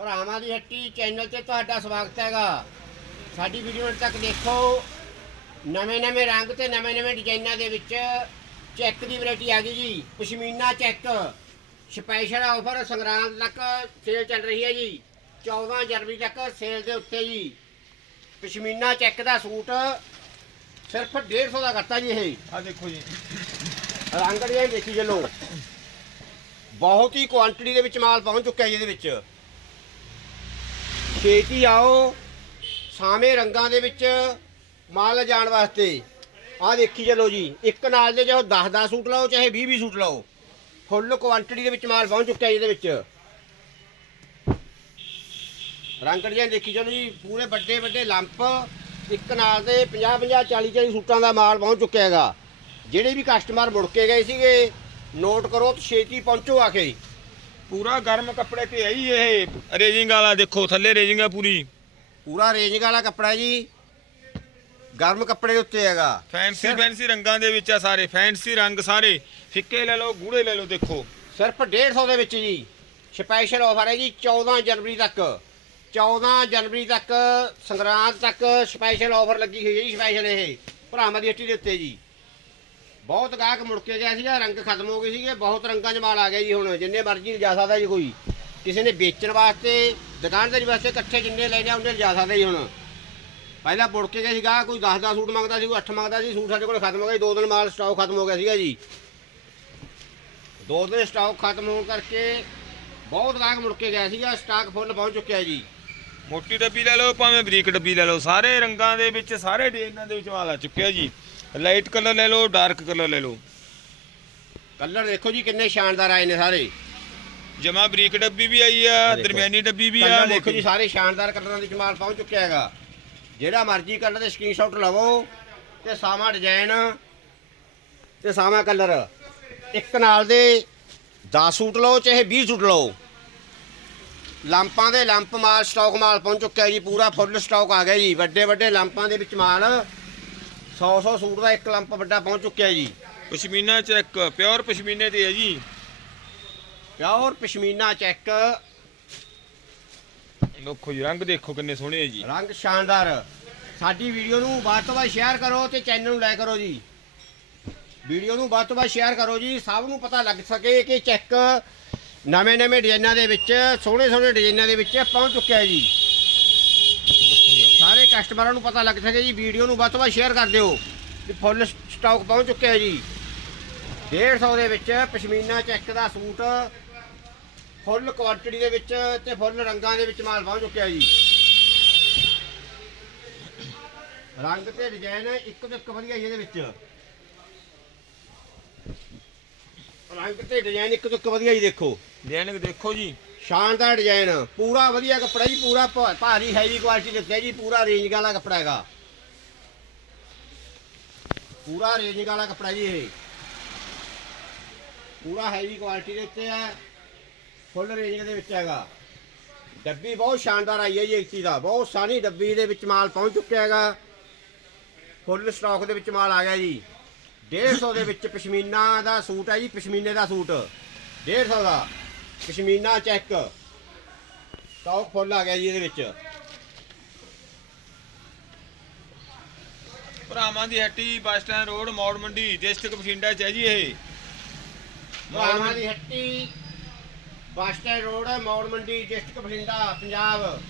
ਭਰਾਵਾਂ ਦੀ ਹੱਟੀ ਚੈਨਲ ਤੇ ਤੁਹਾਡਾ ਸਵਾਗਤ ਹੈਗਾ। ਸਾਡੀ ਵੀਡੀਓ ਤੱਕ ਦੇਖੋ। ਨਵੇਂ-ਨਵੇਂ ਰੰਗ ਤੇ ਨਵੇਂ-ਨਵੇਂ ਡਿਜ਼ਾਈਨਾਂ ਦੇ ਵਿੱਚ ਚੈੱਕ ਦੀ ਵੈਰਾਈਟੀ ਆ ਗਈ ਜੀ। Pashmina check special offer Sangrand ਤੱਕ ਸੇਲ ਚੱਲ ਰਹੀ ਹੈ ਜੀ। 14 ਜਨਵਰੀ ਤੱਕ ਸੇਲ ਦੇ ਉੱਤੇ ਜੀ। ਪਸ਼ਮੀਨਾ ਚੈੱਕ ਦਾ ਸੂਟ ਸਿਰਫ 150 ਦਾ ਕਰਤਾ ਜੀ ਇਹ। ਆ ਦੇਖੋ ਜੀ। ਰੰਗ ਡਿਜ਼ਾਈਨ ਦੇਖੀ ਚੱਲੋ। ਬਹੁਤ ਹੀ ਕੁਆਂਟੀਟੀ ਦੇ ਵਿੱਚ ਮਾਲ ਪਹੁੰਚ ਚੁੱਕਿਆ ਜੀ ਇਹਦੇ ਵਿੱਚ। ਛੇਤੀ ਆਓ ਸਾਵੇਂ ਰੰਗਾਂ ਦੇ ਵਿੱਚ ਮਾਲ ਲਿਜਾਣ ਵਾਸਤੇ। ਆਹ ਦੇਖੀ ਚਲੋ ਜੀ, ਇੱਕ ਨਾਲ ਦੇ ਚਾਹੇ 10 10 ਸੂਟ ਲਓ, ਚਾਹੇ 20 20 ਸੂਟ ਲਓ। ਫੁੱਲ ਕੁਆਂਟੀਟੀ ਦੇ ਵਿੱਚ ਮਾਲ ਪਹੁੰਚ ਚੁੱਕਿਆ ਜੀ ਇਹਦੇ ਵਿੱਚ। ਰੰਗ ਡਿਜ਼ਾਈਨ ਦੇਖੀ ਚਲੋ ਜੀ, ਪੂਰੇ ਵੱਡੇ ਵੱਡੇ ਲੰਪ ਇੱਕ ਨਾਲ ਦੇ 50 50 40 40 ਸੂਟਾਂ ਦਾ ਮਾਲ ਪਹੁੰਚ ਚੁੱਕਿਆ ਹੈਗਾ। ਜਿਹੜੇ ਵੀ ਕਸਟਮਰ ਮੁੜ ਕੇ ਗਏ ਸੀਗੇ ਨੋਟ ਕਰੋ ਤੇ ਛੇਤੀ ਪਹੁੰਚੋ ਆ ਕੇ। ਪੂਰਾ ਗਰਮ ਕੱਪੜੇ ਤੇ ਹੈ ਜੀ ਇਹ। ਰੇਜਿੰਗ ਵਾਲਾ ਦੇਖੋ ਥੱਲੇ ਰੇਜਿੰਗ ਆ ਪੂਰੀ। ਪੂਰਾ ਰੇਂਜ ਵਾਲਾ ਕੱਪੜਾ ਜੀ। ਗਰਮ ਕੱਪੜੇ ਦੇ ਉੱਤੇ ਹੈਗਾ। ਫੈਂਸੀ ਫੈਂਸੀ ਰੰਗਾਂ ਦੇ ਵਿੱਚ ਆ ਸਾਰੇ। ਫੈਂਸੀ ਰੰਗ ਸਾਰੇ। ਫਿੱਕੇ ਲੈ ਲਓ ਗੂੜੇ ਲੈ ਲਓ ਦੇਖੋ। ਸਿਰਫ 150 ਦੇ ਵਿੱਚ ਜੀ। ਸਪੈਸ਼ਲ ਆਫਰ ਹੈ ਜੀ 14 ਜਨਵਰੀ ਤੱਕ। 14 ਜਨਵਰੀ ਤੱਕ ਸੰਗਰਾਂਦ ਤੱਕ ਸਪੈਸ਼ਲ ਆਫਰ ਲੱਗੀ ਹੋਈ ਹੈ ਜੀ ਸਪੈਸ਼ਲ ਇਹ। ਭਰਾਵਾਂ ਦੀ ਹੱਟੀ ਦੇ ਉੱਤੇ ਜੀ। ਬਹੁਤ ਗਾਹਕ ਮੁੜ ਕੇ ਗਿਆ ਸੀਗਾ, ਰੰਗ ਖਤਮ ਹੋ ਗਏ ਸੀਗੇ, ਬਹੁਤ ਰੰਗਾਂ 'ਚ ਮਾਲ ਆ ਗਿਆ ਜੀ ਹੁਣ, ਜਿੰਨੇ ਮਰਜ਼ੀ ਲਿਜਾ ਸਕਦਾ ਜੀ ਕੋਈ। ਕਿਸੇ ਨੇ ਵੇਚਣ ਵਾਸਤੇ ਦੁਕਾਨਦਾਰੀ ਵਾਸਤੇ ਇਕੱਠੇ ਜਿੰਨੇ ਲੈਣੇ ਆ, ਉਹਨੇ ਲਿਜਾ ਸਕਦਾ ਜੀ ਹੁਣ। ਪਹਿਲਾਂ ਮੁੜ ਕੇ ਗਿਆ ਸੀਗਾ, ਕੋਈ 10 10 ਸੂਟ ਮੰਗਦਾ ਸੀ, ਕੋਈ 8 ਮੰਗਦਾ ਸੀ, ਸੂਟ ਸਾਡੇ ਕੋਲ ਖਤਮ ਹੋ ਗਿਆ ਜੀ ਦੋ ਦਿਨ ਮਾਲ ਸਟਾਕ ਖਤਮ ਹੋ ਗਿਆ ਸੀਗਾ ਜੀ। ਦੋ ਦਿਨ ਸਟਾਕ ਖਤਮ ਹੋਣ ਕਰਕੇ ਬਹੁਤ ਗਾਹਕ ਮੁੜ ਕੇ ਗਿਆ ਸੀਗਾ ਸਟਾਕ ਫੁੱਲ ਪਹੁੰਚ ਚੁੱਕਿਆ ਜੀ। ਮੋਟੀ ਡੱਬੀ ਲੈ ਲਓ, ਭਾਵੇਂ ਬਰੀਕ ਡੱਬੀ ਲੈ ਲਓ, ਸਾਰੇ ਰੰਗਾਂ ਦੇ ਵਿੱਚ, ਸਾਰੇ ਡਿਜ਼ਾਈਨਾਂ ਦੇ ਵਿੱਚ ਮਾਲ ਆ ਚੁੱਕਿਆ ਜੀ। ਲਾਈਟ ਕਲਰ ਲੈ ਲਓ ਡਾਰਕ ਕਲਰ ਲੈ ਲਓ। ਕਲਰ ਦੇਖੋ ਜੀ ਕਿੰਨੇ ਸ਼ਾਨਦਾਰ ਆਏ ਨੇ ਸਾਰੇ। ਜਮਾ ਬਰੀਕ ਡੱਬੀ ਵੀ ਆਈ ਆ ਦੇਖੋ। ਦਰਮਿਆਨੀ ਡੱਬੀ ਵੀ ਆ ਕਲਰ ਦੇਖੋ ਜੀ ਸਾਰੇ ਸ਼ਾਨਦਾਰ ਕਲਰਾਂ ਦੇ ਜਮਾਲ ਪਹੁੰਚ ਚੁੱਕਿਆ ਹੈਗਾ। ਜਿਹੜਾ ਮਰਜ਼ੀ ਕਲਰ ਦੇ ਸਕਰੀਨਸ਼ਾਟ ਲਵੋ ਤੇ ਸਾਵਾ ਡਿਜ਼ਾਈਨ ਤੇ ਸਾਵਾ ਕਲਰ। ਇੱਕ ਨਾਲ ਦੇ 10 ਸੂਟ ਲਓ ਚਾਹੇ 20 ਸੂਟ ਲਓ। ਲੰਪਾਂ ਦੇ ਲੰਪ ਮਾਲ ਸਟਾਕ ਮਾਲ ਪਹੁੰਚ ਚੁੱਕਿਆ ਜੀ ਪੂਰਾ ਫੁੱਲ ਸਟਾਕ ਆ ਗਿਆ ਜੀ। ਵੱਡੇ ਵੱਡੇ ਲੰਪਾਂ ਦੇ ਵਿੱਚ ਮਾਲ 100 100 ਸੂਟ ਦਾ ਇੱਕ ਲੰਪ ਵੱਡਾ ਪਹੁੰਚ ਚੁੱਕਿਆ ਜੀ। ਪਸ਼ਮੀਨਾ ਚੈੱਕ ਪਿਓਰ ਪਸ਼ਮੀਨੇ ਤੇ ਹੈ ਜੀ। Pure pashmina check. ਦੇਖੋ ਜੀ ਰੰਗ ਦੇਖੋ ਕਿੰਨੇ ਸੋਹਣੇ ਹੈ ਜੀ। ਰੰਗ ਸ਼ਾਨਦਾਰ। ਸਾਡੀ ਵੀਡੀਓ ਨੂੰ ਵੱਧ ਤੋਂ ਵੱਧ ਸ਼ੇਅਰ ਕਰੋ ਤੇ ਚੈਨਲ ਨੂੰ ਲਾਈਕ ਕਰੋ ਜੀ। ਵੀਡੀਓ ਨੂੰ ਵੱਧ ਤੋਂ ਵੱਧ ਸ਼ੇਅਰ ਕਰੋ ਜੀ। ਸਭ ਨੂੰ ਪਤਾ ਲੱਗ ਸਕੇ ਕਿ ਚੈੱਕ ਨਵੇਂ ਨਵੇਂ ਡਿਜ਼ਾਈਨਾਂ ਦੇ ਵਿੱਚ ਸੋਹਣੇ ਸੋਹਣੇ ਡਿਜ਼ਾਈਨਾਂ ਦੇ ਵਿੱਚ ਪਹੁੰਚ ਚੁੱਕਿਆ ਹੈ ਜੀ। ਕਸਟਮਰਾਂ ਨੂੰ ਪਤਾ ਲੱਗ ਸਕੇ ਜੀ ਵੀਡੀਓ ਨੂੰ ਵੱਧ ਤੋਂ ਵੱਧ ਸ਼ੇਅਰ ਕਰ ਦਿਓ। ਕਿ ਫੁੱਲ ਸਟਾਕ ਪਹੁੰਚ ਚੁੱਕਿਆ ਹੈ ਜੀ। 150 ਦੇ ਵਿੱਚ ਪਸ਼ਮੀਨਾ ਚੈੱਕ ਦਾ ਸੂਟ ਫੁੱਲ ਕੁਆਂਟੀਟੀ ਦੇ ਵਿੱਚ ਤੇ ਫੁੱਲ ਰੰਗਾਂ ਦੇ ਵਿੱਚ ਮਾਲ ਪਹੁੰਚ ਚੁੱਕਿਆ ਜੀ। ਰੰਗ ਤੇ ਡਿਜ਼ਾਈਨ ਇੱਕ ਤੋਂ ਇੱਕ ਵਧੀਆ ਜੀ ਇਹਦੇ ਵਿੱਚ। ਰੰਗ ਤੇ ਡਿਜ਼ਾਈਨ ਇੱਕ ਤੋਂ ਇੱਕ ਵਧੀਆ ਜੀ ਦੇਖੋ। ਡਿਜ਼ਾਈਨ ਦੇਖੋ ਜੀ। ਸ਼ਾਨਦਾਰ ਡਿਜ਼ਾਈਨ ਪੂਰਾ ਵਧੀਆ ਕੱਪੜਾ ਜੀ, ਪੂਰਾ ਭਾ- ਭਾਰੀ ਹੈਵੀ ਕੁਆਲਿਟੀ ਦਿੱਤਾ ਜੀ, ਪੂਰਾ ਰੇਂਜ ਵਾਲਾ ਕੱਪੜਾ ਹੈਗਾ। ਪੂਰਾ ਰੇਂਜ ਵਾਲਾ ਕੱਪੜਾ ਜੀ ਇਹ। ਪੂਰਾ ਹੈਵੀ ਕੁਆਲਿਟੀ ਦੇ ਉੱਤੇ ਹੈ ਫੁੱਲ ਰੇਂਜ ਦੇ ਵਿੱਚ ਹੈਗਾ। ਡੱਬੀ ਬਹੁਤ ਸ਼ਾਨਦਾਰ ਆਈ ਹੈ ਜੀ ਇੱਕ ਚੀਜ਼ ਦਾ, ਬਹੁਤ ਸਾਰੀ ਡੱਬੀ ਦੇ ਵਿੱਚ ਮਾਲ ਪਹੁੰਚ ਚੁੱਕਿਆ ਹੈਗਾ। ਫੁੱਲ ਸਟਾਕ ਦੇ ਵਿੱਚ ਮਾਲ ਆ ਗਿਆ ਜੀ। 150 ਦੇ ਵਿੱਚ ਪਸ਼ਮੀਨਾ ਦਾ ਸੂਟ ਹੈ ਜੀ, ਪਸ਼ਮੀਨੇ ਦਾ ਸੂਟ। 150 ਦਾ। ਪਸ਼ਮੀਨਾ ਚੈੱਕ ਸਟਾਕ ਫੁੱਲ ਆ ਗਿਆ ਜੀ ਇਹਦੇ ਵਿੱਚ। ਭਰਾਵਾਂ ਦੀ ਹੱਟੀ bus stand road Maur Mandi district Bathinda ਚ ਹੈ ਜੀ ਇਹ। ਮਾਲਵਾ ਦੀ ਹੱਟੀ bus stand road Maur Mandi district Bathinda Punjab.